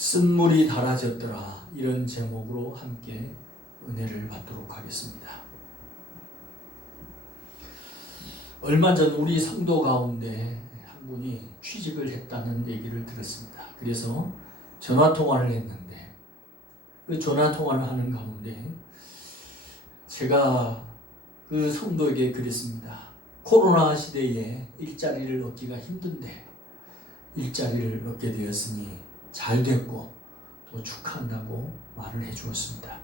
쓴물이 달아졌더라, 이런 제목으로 함께 은혜를 받도록 하겠습니다. 얼마 전 우리 성도 가운데 한 분이 취직을 했다는 얘기를 들었습니다. 그래서 전화통화를 했는데 그 전화통화를 하는 가운데 제가 그 성도에게 그랬습니다. 코로나 시대에 일자리를 얻기가 힘든데 일자리를 얻게 되었으니 잘 됐고 또 축하한다고 말을 해주었습니다.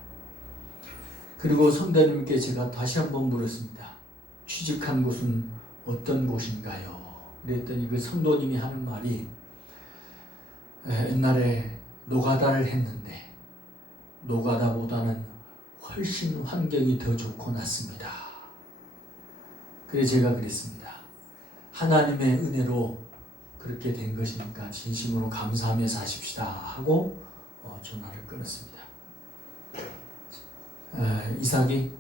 그리고 성도님께 제가 다시 한번 물었습니다. 취직한 곳은 어떤 곳인가요? 그랬더니 그 성도님이 하는 말이 옛날에 노가다를 했는데 노가다보다는 훨씬 환경이 더 좋고 낫습니다. 그래서 제가 그랬습니다. 하나님의 은혜로 그렇게 된 것이니까 진심으로 감사하며 사십시다 하고 전화를 끊었습니다. 이삭이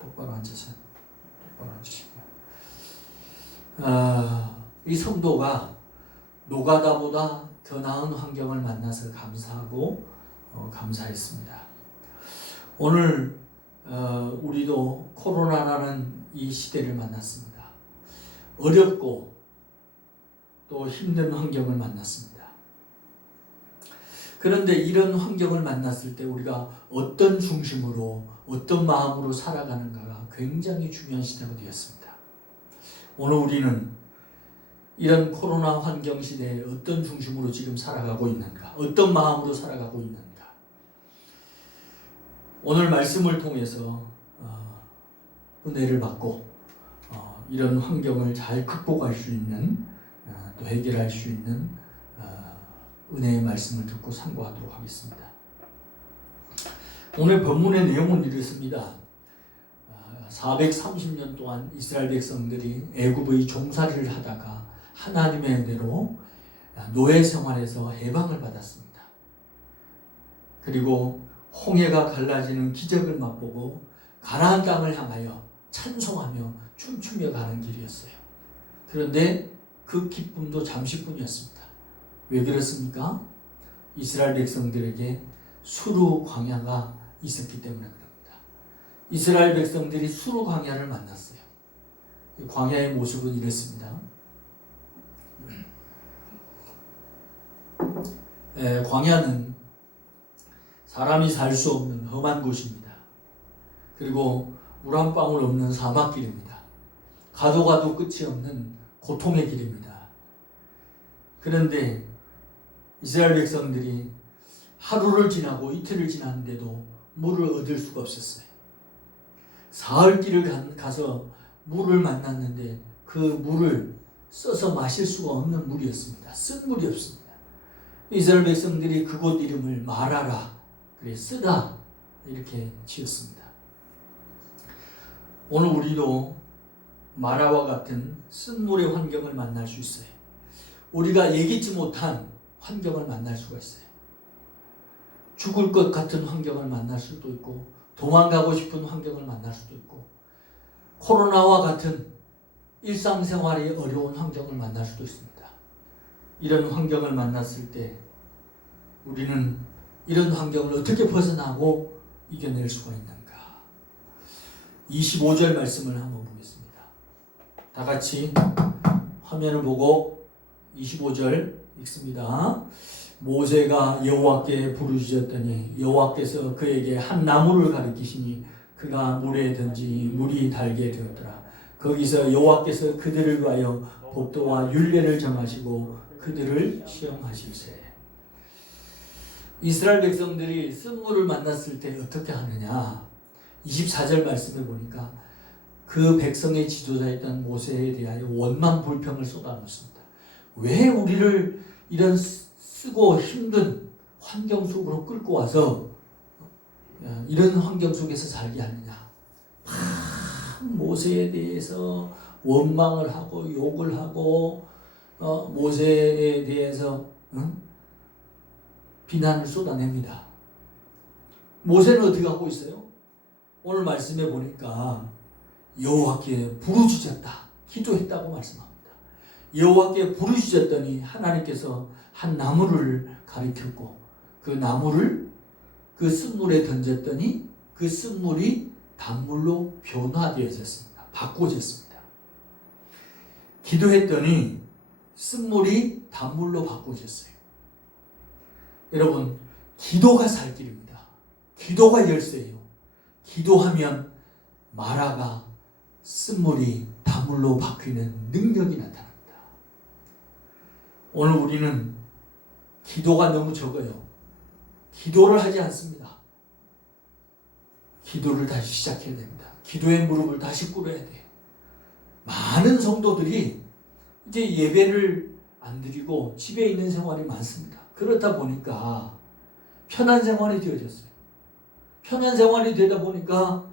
똑바로 앉으세요. 똑바로 앉으시고요. 이 성도가 노가다보다 더 나은 환경을 만나서 감사하고 감사했습니다. 오늘 우리도 코로나라는 이 시대를 만났습니다. 어렵고 또 힘든 환경을 만났습니다. 그런데 이런 환경을 만났을 때 우리가 어떤 중심으로 어떤 마음으로 살아가는가가 굉장히 중요한 시대가 되었습니다. 오늘 우리는 이런 코로나 환경 시대에 어떤 중심으로 지금 살아가고 있는가, 어떤 마음으로 살아가고 있는가. 오늘 말씀을 통해서 은혜를 받고 이런 환경을 잘 극복할 수 있는 또 해결할 수 있는 은혜의 말씀을 듣고 상고하도록 하겠습니다. 오늘 본문의 내용은 이렇습니다. 430년 동안 이스라엘 백성들이 애굽의 종살이를 하다가 하나님의 은혜로 노예 생활에서 해방을 받았습니다. 그리고 홍해가 갈라지는 기적을 맛보고 가나안 땅을 향하여 찬송하며 춤추며 가는 길이었어요. 그런데 그 기쁨도 잠시뿐이었습니다. 왜 그렇습니까? 이스라엘 백성들에게 수르 광야가 있었기 때문에 그럽니다. 이스라엘 백성들이 수르 광야를 만났어요. 광야의 모습은 이렇습니다. 광야는 사람이 살 수 없는 험한 곳입니다. 그리고 물 한 방울 없는 사막길입니다. 가도 가도 끝이 없는 고통의 길입니다. 그런데 이스라엘 백성들이 하루를 지나고 이틀을 지났는데도 물을 얻을 수가 없었어요. 사흘 길을 가서 물을 만났는데 그 물을 써서 마실 수가 없는 물이었습니다. 쓴 물이 없습니다. 이스라엘 백성들이 그곳 이름을 마라라, 그래 쓰다 이렇게 지었습니다. 오늘 우리도 마라와 같은 쓴물의 환경을 만날 수 있어요. 우리가 예기치 못한 환경을 만날 수가 있어요. 죽을 것 같은 환경을 만날 수도 있고 도망가고 싶은 환경을 만날 수도 있고 코로나와 같은 일상생활이 어려운 환경을 만날 수도 있습니다. 이런 환경을 만났을 때 우리는 이런 환경을 어떻게 벗어나고 이겨낼 수가 있는가? 25절 말씀을 한번 보겠습니다. 다 같이 화면을 보고 25절 읽습니다. 모세가 여호와께 부르짖었더니 여호와께서 그에게 한 나무를 가리키시니 그가 물에 던지니 물이 달게 되었더라. 거기서 여호와께서 그들을 위하여 법도와 율례를 정하시고 그들을 시험하실세. 이스라엘 백성들이 쓴물을 만났을 때 어떻게 하느냐? 24절 말씀에 보니까 그 백성의 지도자였던 모세에 대하여 원망 불평을 쏟아놓습니다. 왜 우리를 이런 쓰고 힘든 환경 속으로 끌고 와서 이런 환경 속에서 살게 하느냐? 모세에 대해서 원망을 하고 욕을 하고 모세에 대해서 비난을 쏟아냅니다. 모세는 어떻게 하고 있어요? 오늘 말씀에 보니까 여호와께 부르짖었다, 기도했다고 말씀합니다. 여호와께 부르짖었더니 하나님께서 한 나무를 가리켰고 그 나무를 그 쓴물에 던졌더니 그 쓴물이 단물로 변화되어졌습니다. 바꿔졌습니다. 기도했더니 쓴물이 단물로 바꿔졌어요. 여러분, 기도가 살 길입니다. 기도가 열쇠예요. 기도하면 마라가 쓴물이 단물로 바뀌는 능력이 나타납니다. 오늘 우리는 기도가 너무 적어요. 기도를 하지 않습니다. 기도를 다시 시작해야 됩니다. 기도의 무릎을 다시 꿇어야 돼요. 많은 성도들이 이제 예배를 안 드리고 집에 있는 생활이 많습니다. 그렇다 보니까 편한 생활이 되어졌어요. 편한 생활이 되다 보니까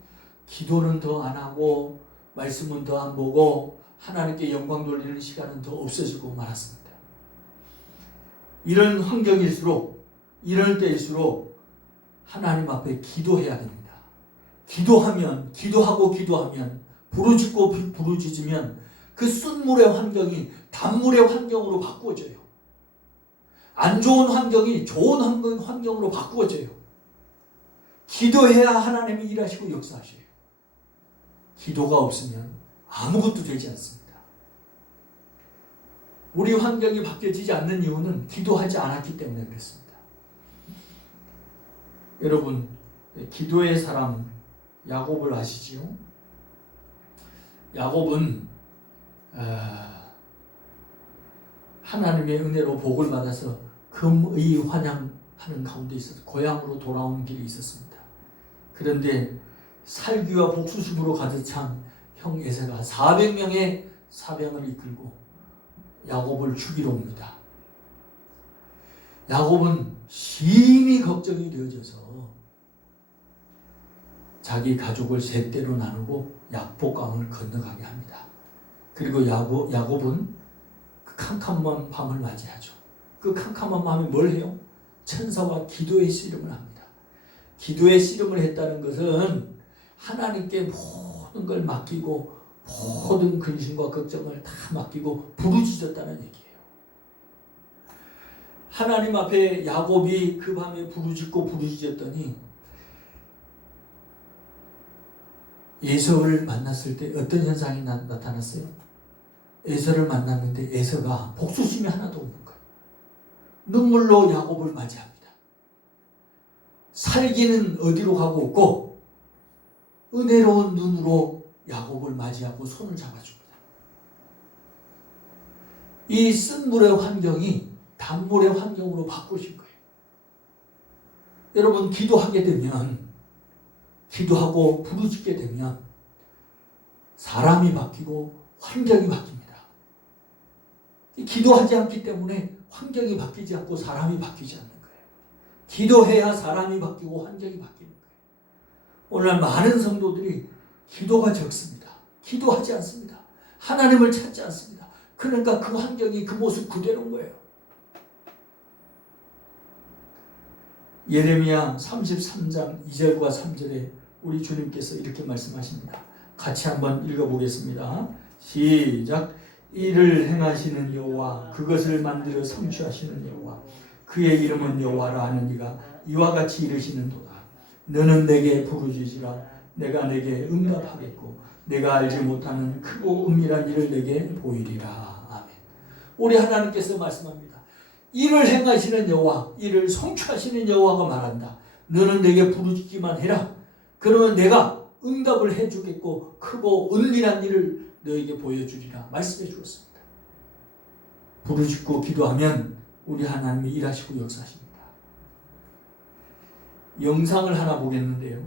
기도는 더 안 하고 말씀은 더 안 보고 하나님께 영광 돌리는 시간은 더 없어지고 말았습니다. 이런 환경일수록, 이럴 때일수록 하나님 앞에 기도해야 됩니다. 기도하면 부르짖고 부르짖으면 그 쓴물의 환경이 단물의 환경으로 바꾸어져요. 안 좋은 환경이 좋은 환경으로 바꾸어져요. 기도해야 하나님이 일하시고 역사하셔요. 기도가 없으면 아무것도 되지 않습니다. 우리 환경이 바뀌어지지 않는 이유는 기도하지 않았기 때문에 그렇습니다. 여러분, 기도의 사람 야곱을 아시지요? 야곱은 하나님의 은혜로 복을 받아서 금의 환양하는 가운데 있어서 고향으로 돌아오는 길이 있었습니다. 그런데 살기와 복수심으로 가득 찬 형 에서가 400명의 사병을 이끌고 야곱을 죽이러 옵니다. 야곱은 심히 걱정이 되어져서 자기 가족을 세 대로 나누고 약복강을 건너가게 합니다. 그리고 야곱은 그 캄캄한 밤을 맞이하죠. 그 캄캄한 밤에 뭘 해요? 천사와 기도의 씨름을 합니다. 기도의 씨름을 했다는 것은 하나님께 모든 걸 맡기고 모든 근심과 걱정을 다 맡기고 부르짖었다는 얘기예요. 하나님 앞에 야곱이 그 밤에 부르짖고 부르짖었더니 에서를 만났을 때 어떤 현상이 나타났어요? 에서를 만났는데 에서가 복수심이 하나도 없는 거예요. 눈물로 야곱을 맞이합니다. 살기는 어디로 가고 없고 은혜로운 눈으로 야곱을 맞이하고 손을 잡아줍니다. 이 쓴물의 환경이 단물의 환경으로 바꾸신 거예요. 여러분, 기도하게 되면, 기도하고 부르짖게 되면 사람이 바뀌고 환경이 바뀝니다. 기도하지 않기 때문에 환경이 바뀌지 않고 사람이 바뀌지 않는 거예요. 기도해야 사람이 바뀌고 환경이 바뀌는 거예요. 오늘날 많은 성도들이 기도가 적습니다. 기도하지 않습니다. 하나님을 찾지 않습니다. 그러니까 그 환경이 그 모습 그대로인 거예요. 예레미야 33장 2절과 3절에 우리 주님께서 이렇게 말씀하십니다. 같이 한번 읽어보겠습니다. 시작. 이를 행하시는 여호와, 그것을 만들어 성취하시는 여호와, 그의 이름은 여호와라 하는 이가 이와 같이 이르시는도다. 너는 내게 부르짖으라. 내가 내게 응답하겠고 내가 알지 못하는 크고 은밀한 일을 내게 보이리라. 아멘. 우리 하나님께서 말씀합니다. 이를 행하시는 여호와, 이를 성취하시는 여호와가 말한다. 너는 내게 부르짖기만 해라. 그러면 내가 응답을 해주겠고 크고 은밀한 일을 너에게 보여주리라 말씀해 주었습니다. 부르짖고 기도하면 우리 하나님이 일하시고 역사하십니다. 영상을 하나 보겠는데요.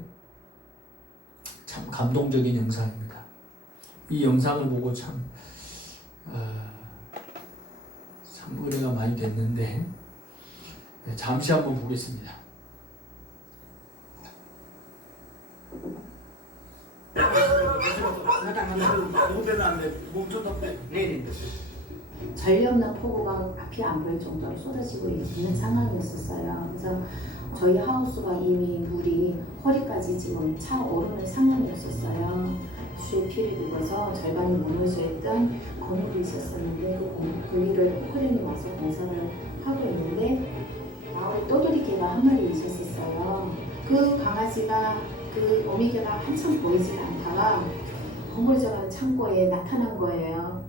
참 감동적인 영상입니다. 이 영상을 보고 참 은혜가 많이 됐는데 잠시 한번 보겠습니다. 전력난 폭우가 앞이 안 보일 정도로 쏟아지고 있는 상황이었었어요. 그래서 저희 하우스가 이미 물이 허리까지 지금 차 오르는 상황이었었어요. 수의 피를 입어서 절반이 무너져 있던 건물이 있었었는데 그 위를 포크레인이 와서 공사를 하고 있는데 마을이 떠돌이길 어미개가 한 마리 있었어요. 그 강아지가 그 어미개가 한참 보이지 않다가 건물적인 창고에 나타난 거예요.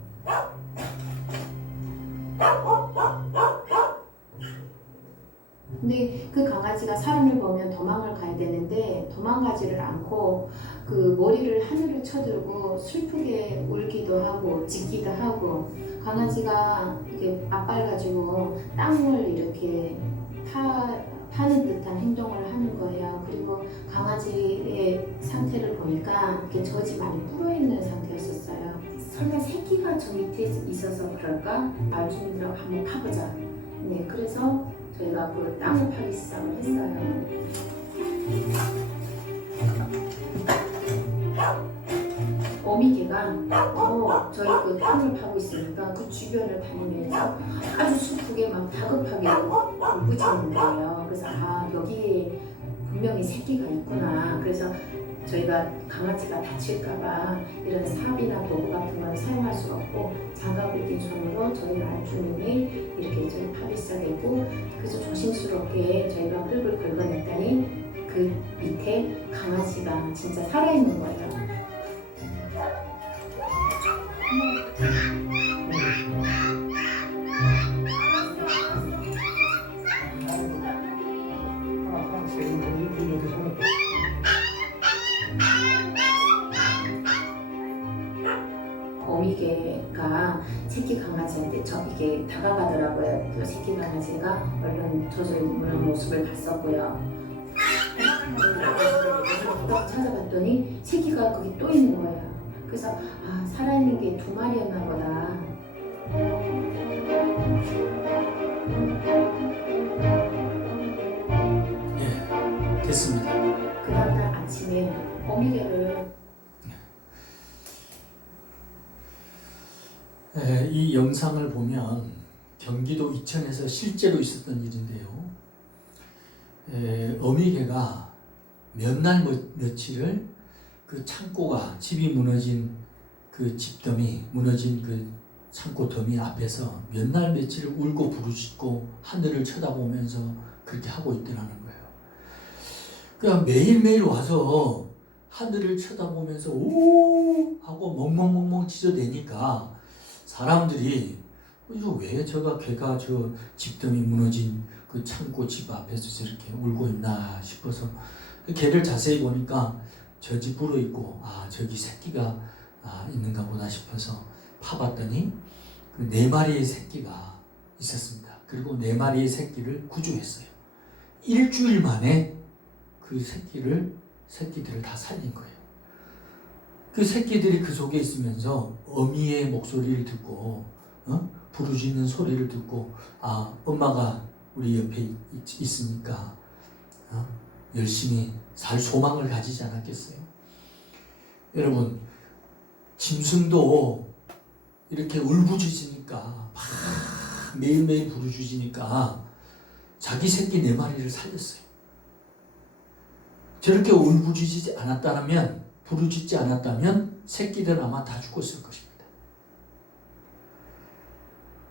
근데 그 강아지가 사람을 보면 도망을 가야 되는데 도망가지를 않고 그 머리를 하늘을 쳐들고 슬프게 울기도 하고 짖기도 하고 강아지가 이렇게 앞발 가지고 땅을 이렇게 파는 듯한 행동을 하는 거예요. 그리고 강아지의 상태를 보니까 이렇게 젖이 많이 불어있는 상태였었어요. 설마 새끼가 저 밑에 있어서 그럴까? 마을주민들하고 한번 파보자. 네, 그래서 저희가 그 땅을 파기 시작을 했어요. 어미개가 저희 그 땅을 파고 있으니까 그 주변을 다니면서 아주 슬프게 막 다급하게 울부짖는 거예요. 그래서 여기에 분명히 새끼가 있구나. 그래서 저희가 강아지가 다칠까봐 이런 삽이나 도구 같은 걸 사용할 수 없고 장갑을 낀 손으로 저희 마을주민이 이렇게 저희 파기 시작했고, 그래서 조심스럽게 저희가 흙을 긁어냈더니 그 밑에 강아지가 진짜 살아있는 거예요. 어미개가 새끼 강아지한테 이게 다가가더라고요. 그 새끼 강아지가 얼른 젖은 모습을 봤었고요. 찾아봤더니 새끼가 거기 또 있는 거예요. 그래서 살아있는 게 2마리였나 보다. 예, 됐습니다. 그 다음날 아침에 어미개를 이 영상을 보면 경기도 이천에서 실제로 있었던 일인데요. 어미개가 몇 날 며칠을 그 창고가 집이 무너진 그 집더미 무너진 그 창고 더미 앞에서 몇 날 며칠을 울고 부르짖고 하늘을 쳐다보면서 그렇게 하고 있더라는 거예요. 그냥 매일매일 와서 하늘을 쳐다보면서 오 하고 멍멍멍멍 짖어대니까 사람들이 이거 왜 걔가 저 집더미 무너진 그 창고 집 앞에서 저렇게 울고 있나 싶어서 걔를 자세히 보니까 젖이 불어있고 저기 새끼가 있는가 보다 싶어서 파봤더니 그 4마리의 새끼가 있었습니다. 그리고 4마리의 새끼를 구조했어요. 일주일 만에 그 새끼들을 다 살린 거예요. 그 새끼들이 그 속에 있으면서 어미의 목소리를 듣고 부르짖는 소리를 듣고 엄마가 우리 옆에 있으니까 열심히 살 소망을 가지지 않았겠어요? 여러분, 짐승도 이렇게 울부짖으니까 막 매일매일 부르짖으니까 자기 새끼 4마리를 살렸어요. 저렇게 울부짖지 않았다면, 부르짖지 않았다면 새끼들 아마 다 죽었을 것입니다.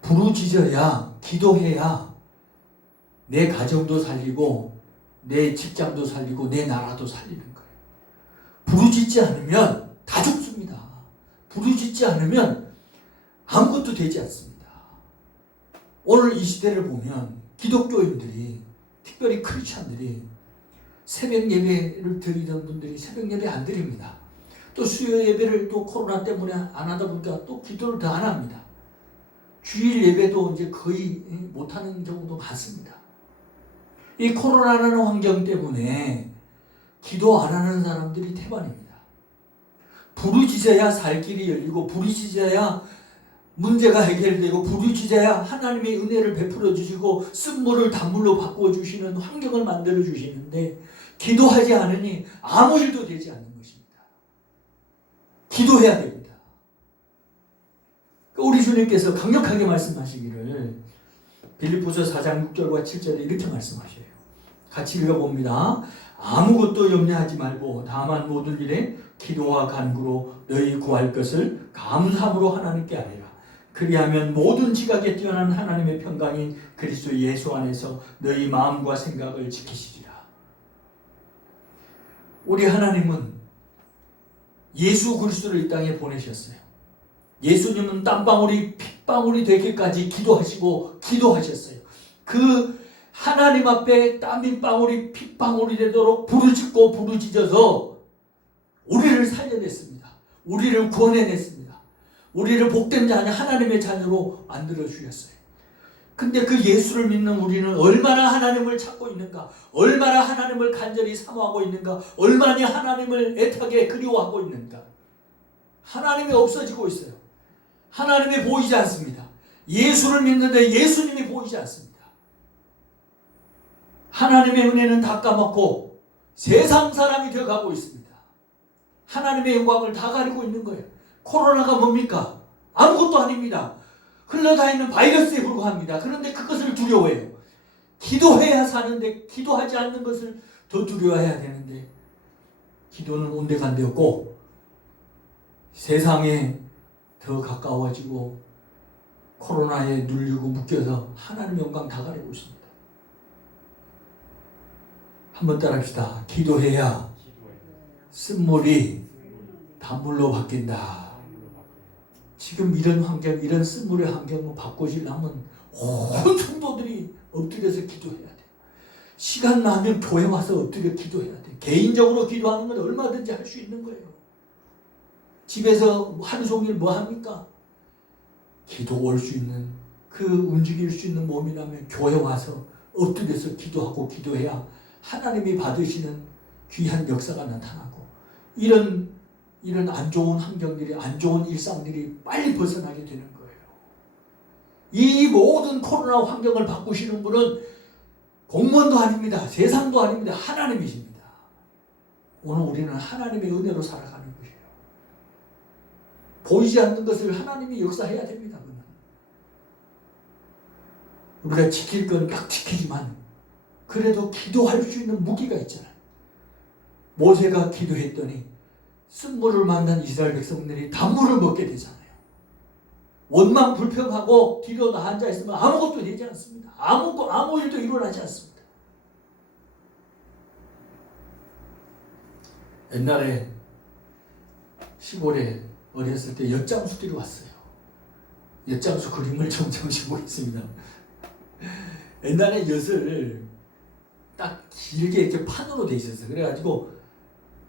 부르짖어야, 기도해야 내 가정도 살리고 내 직장도 살리고 내 나라도 살리는 거예요. 부르짖지 않으면 다 죽습니다. 부르짖지 않으면 아무것도 되지 않습니다. 오늘 이 시대를 보면 기독교인들이, 특별히 크리스찬들이 새벽 예배를 드리던 분들이 새벽 예배 안 드립니다. 또 수요 예배를 또 코로나 때문에 안 하다 보니까 또 기도를 더 안 합니다. 주일 예배도 이제 거의 못하는 경우도 많습니다. 이 코로나라는 환경 때문에 기도 안 하는 사람들이 태반입니다. 부르짖어야 살 길이 열리고 부르짖어야 문제가 해결되고 부르짖어야 하나님의 은혜를 베풀어 주시고 쓴물을 단물로 바꾸어 주시는 환경을 만들어 주시는데 기도하지 않으니 아무 일도 되지 않는 것입니다. 기도해야 됩니다. 우리 주님께서 강력하게 말씀하시기를 빌립보서 4장 6절과 7절에 이렇게 말씀하셔요. 같이 읽어봅니다. 아무것도 염려하지 말고 다만 모든 일에 기도와 간구로 너희 구할 것을 감사함으로 하나님께 아뢰라. 그리하면 모든 지각에 뛰어난 하나님의 평강인 그리스도 예수 안에서 너희 마음과 생각을 지키시리라. 우리 하나님은 예수 그리스도를 이 땅에 보내셨어요. 예수님은 땀방울이 핏방울이 되기까지 기도하시고 기도하셨어요. 그 하나님 앞에 땀인 방울이 핏방울이 되도록 부르짖고 부르짖어서 우리를 살려냈습니다. 우리를 구원해냈습니다. 우리를 복된 자녀 하나님의 자녀로 만들어 주셨어요. 근데 그 예수를 믿는 우리는 얼마나 하나님을 찾고 있는가, 얼마나 하나님을 간절히 사모하고 있는가, 얼마나 하나님을 애타게 그리워하고 있는가. 하나님이 없어지고 있어요. 하나님이 보이지 않습니다. 예수를 믿는데 예수님이 보이지 않습니다. 하나님의 은혜는 다 까먹고 세상 사람이 되어가고 있습니다. 하나님의 영광을 다 가리고 있는 거예요. 코로나가 뭡니까? 아무것도 아닙니다. 흘러다니는 바이러스에 불과합니다. 그런데 그것을 두려워해요. 기도해야 사는데 기도하지 않는 것을 더 두려워해야 되는데 기도는 온데간데없고 세상에 더 가까워지고 코로나에 눌리고 묶여서 하나님의 영광 다 가리고 있습니다. 한번 따라합시다. 기도해야 쓴물이 단물로 바뀐다. 지금 이런 환경, 이런 쓴물의 환경을 바꾸시려면 온 성도들이 엎드려서 기도해야 돼요. 시간 나면 교회 와서 엎드려 기도해야 돼요. 개인적으로 기도하는 건 얼마든지 할 수 있는 거예요. 집에서 하루 종일 뭐 합니까? 기도 올 수 있는, 그 움직일 수 있는 몸이라면 교회 와서 엎드려서 기도하고 기도해야 하나님이 받으시는 귀한 역사가 나타나고 이런 안 좋은 환경들이, 안 좋은 일상들이 빨리 벗어나게 되는 거예요. 이 모든 코로나 환경을 바꾸시는 분은 공무원도 아닙니다. 세상도 아닙니다. 하나님이십니다. 오늘 우리는 하나님의 은혜로 살아가는 것이에요. 보이지 않는 것을 하나님이 역사해야 됩니다. 우리가 지킬 건 딱 지키지만 그래도 기도할 수 있는 무기가 있잖아요. 모세가 기도했더니 쓴물을 만난 이스라엘 백성들이 단물을 먹게 되잖아요. 원망 불평하고 뒤로 앉아 있으면 아무것도 되지 않습니다. 아무 일도 일어나지 않습니다. 옛날에 시골에 어렸을 때 엿장수들이 왔어요. 엿장수 그림을 점점 보겠습니다. 옛날에 엿을 딱 길게 이렇게 판으로 돼 있었어요. 그래가지고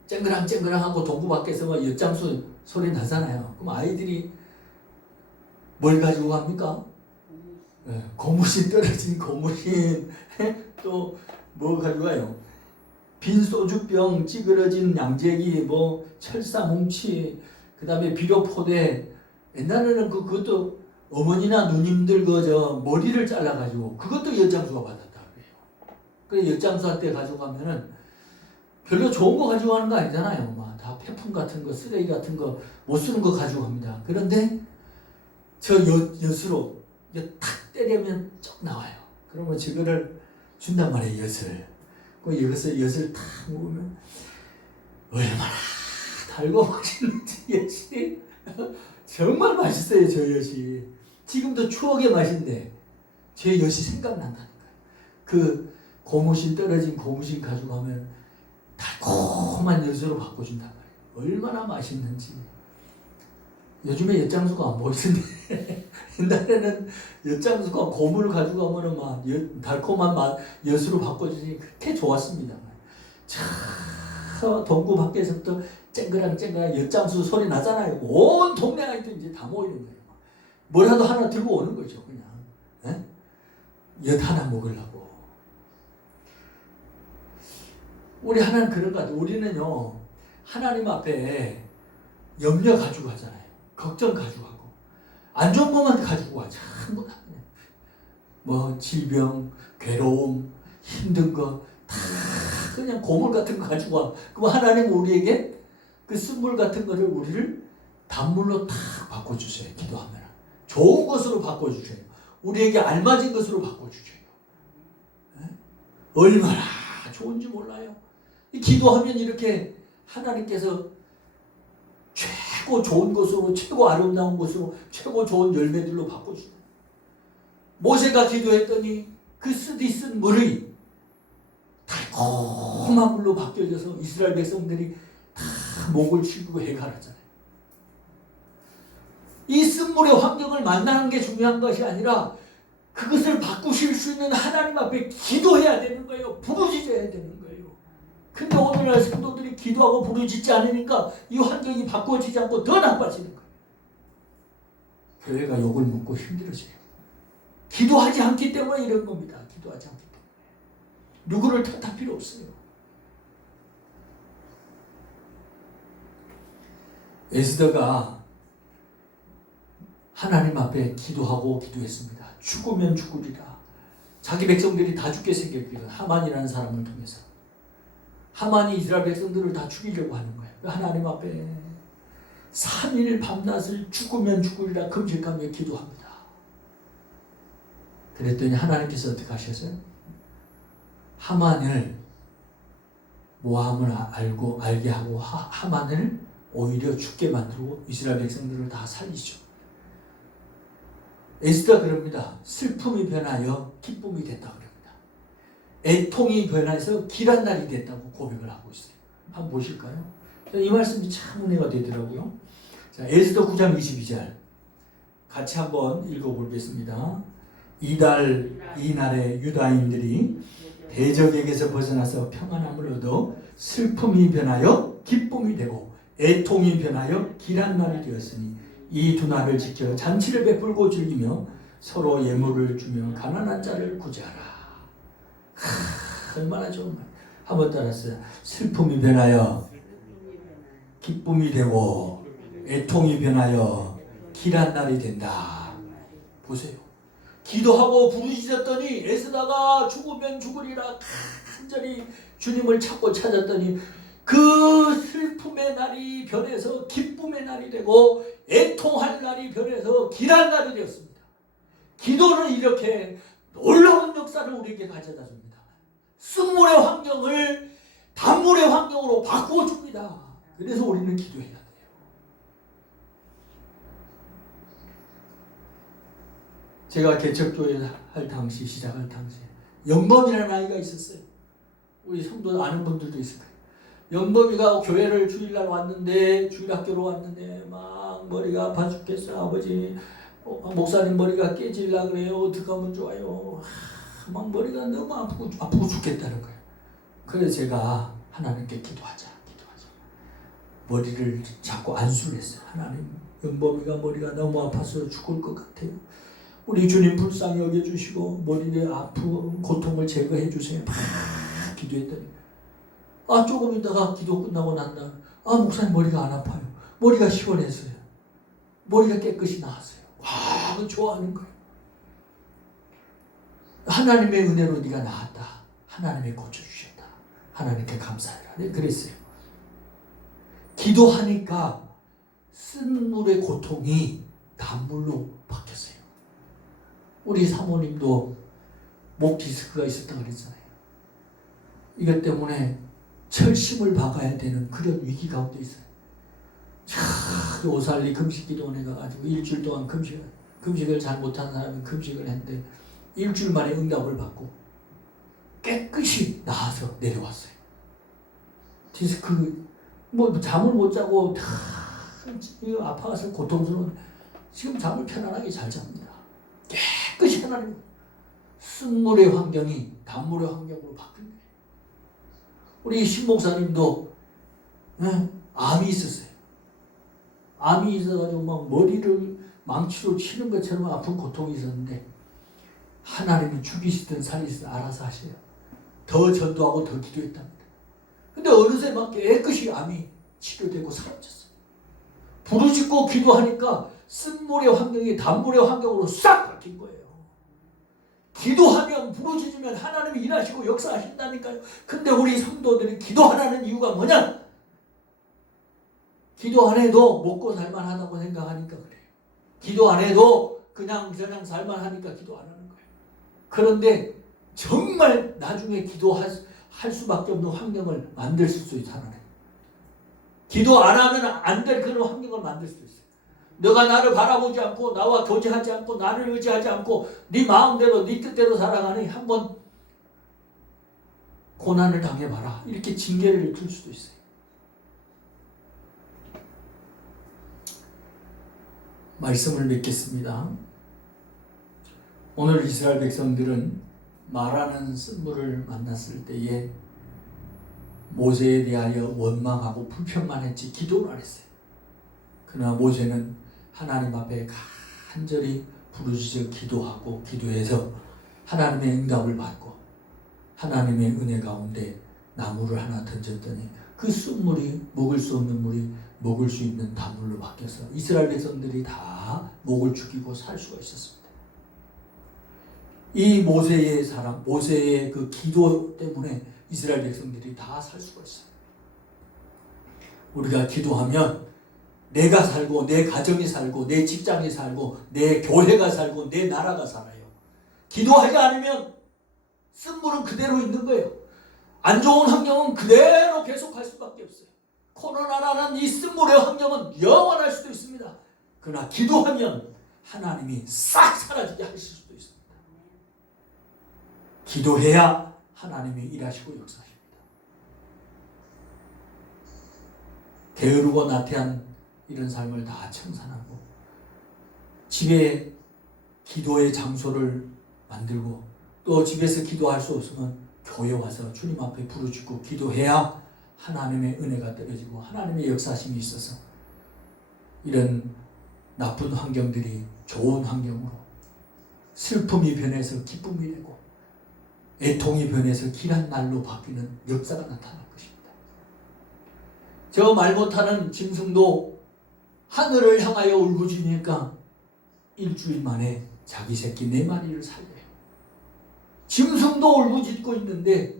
쨍그랑쨍그랑하고 동구 밖에서 막 엿장수 소리 나잖아요. 그럼 아이들이 뭘 가지고 갑니까? 고무신, 떨어진 고무신, 또 뭐 가지고 가요? 빈 소주병, 찌그러진 양재기, 뭐 철사 뭉치, 그 다음에 비료포대. 옛날에는 그것도 어머니나 누님들 저 머리를 잘라가지고 그것도 엿장수가 받았다 그래요. 그래 엿장수한테 가지고 가면은 별로 좋은 거 가지고 가는 거 아니잖아요. 막 다 폐품 같은 거, 쓰레기 같은 거 못 쓰는 거 가지고 갑니다. 그런데 저 엿으로 탁 때리면 쭉 나와요. 그러면 저거를 준단 말이에요. 엿을 탁 먹으면 얼마나 달고 맛있는지 엿이 정말 맛있어요. 저 엿이 지금도 추억의 맛인데 제 엿이 생각난다니까요. 그 고무신, 떨어진 고무신 가지고 가면 달콤한 엿으로 바꿔준단 말이에요. 얼마나 맛있는지. 요즘에 엿장수가 안 보이던데 옛날에는 엿장수가 고무를 가지고 가면은 막 달콤한 엿으로 바꿔주니 그렇게 좋았습니다. 저 동구 밖에서부터 쨍그랑 엿장수 소리 나잖아요. 온 동네 아이들 이제 다 모이는 거예요. 뭐라도 하나 들고 오는 거죠, 그냥. 엿 하나 먹으려고. 우리 하나는 그런 것 같아요. 우리는요, 하나님 앞에 염려 가지고 가잖아요. 걱정 가지고 가고. 안 좋은 것만 가지고 와. 전부 다 그냥. 뭐, 질병, 괴로움, 힘든 거, 다 그냥 고물 같은 거 가지고 와. 그럼 하나님은 우리에게 그 쓴물 같은 거를 우리를 단물로 탁 바꿔주세요. 기도하면. 좋은 것으로 바꿔주세요. 우리에게 알맞은 것으로 바꿔주세요. 얼마나 좋은지 몰라요. 기도하면 이렇게 하나님께서 최고 좋은 것으로, 최고 아름다운 것으로, 최고 좋은 열매들로 바꿔주다. 모세가 기도했더니 그 쓰디쓴 물이 달콤한 물로 바뀌어져서 이스라엘 백성들이 다 목을 치고 해갈았잖아요. 이 쓴물의 환경을 만나는 게 중요한 것이 아니라 그것을 바꾸실 수 있는 하나님 앞에 기도해야 되는 거예요. 부르짖어야 되는 거예요. 근데 오늘날 성도들이 기도하고 부르짖지 않으니까 이 환경이 바꿔지지 않고 더 나빠지는 거예요. 교회가 욕을 먹고 힘들어져요. 기도하지 않기 때문에 이런 겁니다. 기도하지 않기 때문에. 누구를 탓할 필요 없어요. 에스더가 하나님 앞에 기도하고 기도했습니다. 죽으면 죽으리라. 자기 백성들이 다 죽게 생겼거든. 하만이라는 사람을 통해서. 하만이 이스라엘 백성들을 다 죽이려고 하는 거예요. 하나님 앞에 3일 밤낮을 죽으면 죽으리라 금식하며 기도합니다. 그랬더니 하나님께서 어떻게 하셨어요? 하만을 모함을 알게 하고 하만을 오히려 죽게 만들고 이스라엘 백성들을 다 살리죠. 에스더가 그럽니다. 슬픔이 변하여 기쁨이 됐다 그럽니다. 애통이 변해서 길한 날이 됐다고 고백을 하고 있어요. 한번 보실까요? 이 말씀이 참 은혜가 되더라고요. 자, 에스더 9장 22절 같이 한번 읽어보겠습니다. 이날에 유다인들이 대적에게서 벗어나서 평안함을 얻어 슬픔이 변하여 기쁨이 되고 애통이 변하여 길한 날이 되었으니 이 두 날을 지켜 잔치를 베풀고 즐기며 서로 예물을 주며 가난한 자를 구제하라. 얼마나 좋은 말. 한번 따라서요. 슬픔이 변하여 기쁨이 되고 애통이 변하여 길한 날이 된다. 보세요. 기도하고 부르짖었더니 에스더가 죽으면 죽으리라 간절히 주님을 찾았더니 그 슬픔의 날이 변해서 기쁨의 날이 되고 애통할 날이 변해서 길한 날이 되었습니다. 기도는 이렇게 놀라운 역사를 우리에게 가져다 줍니다. 쓴물의 환경을 단물의 환경으로 바꿔줍니다. 그래서 우리는 기도해야 돼요. 제가 개척교회 시작할 당시에 영범이라는 아이가 있었어요. 우리 성도 아는 분들도 있을 거예요. 영범이가 교회를 주일날 왔는데 주일학교로 왔는데 막 머리가 아파 죽겠어. 아버지 목사님 머리가 깨질라 그래요. 어떻게 하면 좋아요. 막 머리가 너무 아프고 죽겠다는 거예요. 그래서 제가 하나님께 기도하자. 머리를 자꾸 안수를 했어요. 하나님 영범이가 머리가 너무 아파서 죽을 것 같아요. 우리 주님 불쌍히 여겨주시고 머리의 아픈 고통을 제거해 주세요. 막 기도했더니 조금 있다가 기도 끝나고 난 다음 목사님 머리가 안 아파요. 머리가 시원했어요. 머리가 깨끗이 나았어요. 그건 좋아하는 거예요. 하나님의 은혜로 네가 나았다. 하나님이 고쳐주셨다. 하나님께 감사해라. 네, 그랬어요. 기도하니까 쓴물의 고통이 단물로 바뀌었어요. 우리 사모님도 목 디스크가 있었다고 그랬잖아요. 이것 때문에 철심을 박아야 되는 그런 위기 가운데 있어요. 오살리 금식기도원에 가가지고 일주일 동안 금식을 잘 못한 사람은 금식을 했는데 일주일 만에 응답을 받고 깨끗이 나아서 내려왔어요. 디스크 잠을 못 자고 다 아파서 고통스러운 지금 잠을 편안하게 잘 잡니다. 깨끗이 하나님 쓴물의 환경이 단물의 환경으로 바뀐 거예요. 우리 신목사님도 암이 있었어요. 암이 있어가지고 막 머리를 망치로 치는 것처럼 아픈 고통이 있었는데 하나님이 죽이시든 살리시든 알아서 하셔요. 더 전도하고 더 기도했답니다. 근데 어느새 막 깨끗이 암이 치료되고 사라졌어요. 부르짖고 기도하니까 쓴물의 환경이 단물의 환경으로 싹 바뀐 거예요. 기도하면 부르짖으면 하나님이 일하시고 역사하신다니까요. 근데 우리 성도들이 기도 안 하는 이유가 뭐냐? 기도 안 해도 먹고 살만하다고 생각하니까 그래요. 기도 안 해도 그냥 살만하니까 기도 안 하는 거예요. 그런데 정말 나중에 기도할 수밖에 없는 환경을 만들 수 있다 하나님. 기도 안 하면 안 될 그런 환경을 만들 수도 있어요. 너가 나를 바라보지 않고 나와 교제하지 않고 나를 의지하지 않고 네 마음대로 네 뜻대로 살아가니 한번 고난을 당해봐라. 이렇게 징계를 줄 수도 있어요. 말씀을 맺겠습니다. 오늘 이스라엘 백성들은 말하는 쓴물을 만났을 때에 모세에 대하여 원망하고 불평만 했지 기도를 안 했어요. 그러나 모세는 하나님 앞에 간절히 부르짖어 기도하고 기도해서 하나님의 응답을 받고 하나님의 은혜 가운데 나무를 하나 던졌더니 그 쓴물이 먹을 수 없는 물이 먹을 수 있는 단물로 바뀌어서 이스라엘 백성들이 다 목을 죽이고 살 수가 있었습니다. 이 모세의 그 기도 때문에 이스라엘 백성들이 다 살 수가 있어요. 우리가 기도하면 내가 살고 내 가정이 살고 내 직장이 살고 내 교회가 살고 내 나라가 살아요. 기도하지 않으면 쓴물은 그대로 있는 거예요. 안 좋은 환경은 그대로 계속할 수밖에 없어요. 코로나라는 이 쓴물의 환경은 영원할 수도 있습니다. 그러나 기도하면 하나님이 싹 사라지게 하실 수도 있습니다. 기도해야 하나님이 일하시고 역사하십니다. 게으르고 나태한 이런 삶을 다 청산하고 집에 기도의 장소를 만들고 또 집에서 기도할 수 없으면 교회 와서 주님 앞에 부르짖고 기도해야 하나님의 은혜가 떨어지고 하나님의 역사심이 있어서 이런 나쁜 환경들이 좋은 환경으로 슬픔이 변해서 기쁨이 되고 애통이 변해서 길한 날로 바뀌는 역사가 나타날 것입니다. 저 말 못하는 짐승도 하늘을 향하여 울부짖으니까 일주일 만에 자기 새끼 4마리를 살려요. 짐승도 울부짖고 있는데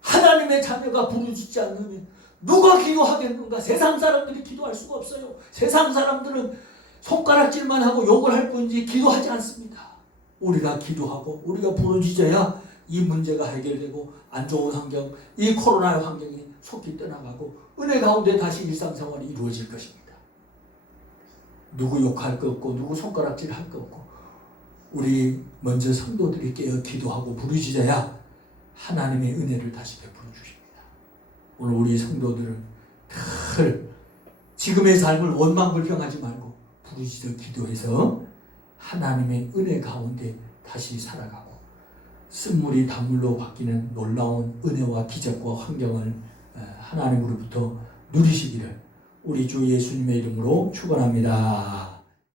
하나님의 자녀가 부르짖지 않으면 누가 기도하겠는가? 세상 사람들이 기도할 수가 없어요. 세상 사람들은 손가락질만 하고 욕을 할 뿐이지 기도하지 않습니다. 우리가 기도하고 우리가 부르짖어야 이 문제가 해결되고 안 좋은 환경, 이 코로나의 환경이 속히 떠나가고 은혜 가운데 다시 일상생활이 이루어질 것입니다. 누구 욕할 거 없고 누구 손가락질 할 거 없고 우리 먼저 성도들이 깨어 기도하고 부르짖어야 하나님의 은혜를 다시 베풀어 주십니다. 오늘 우리 성도들은 늘 지금의 삶을 원망불평하지 말고 부르짖어 기도해서 하나님의 은혜 가운데 다시 살아가고 쓴물이 단물로 바뀌는 놀라운 은혜와 기적과 환경을 하나님으로부터 누리시기를 우리 주 예수님의 이름으로 축원합니다.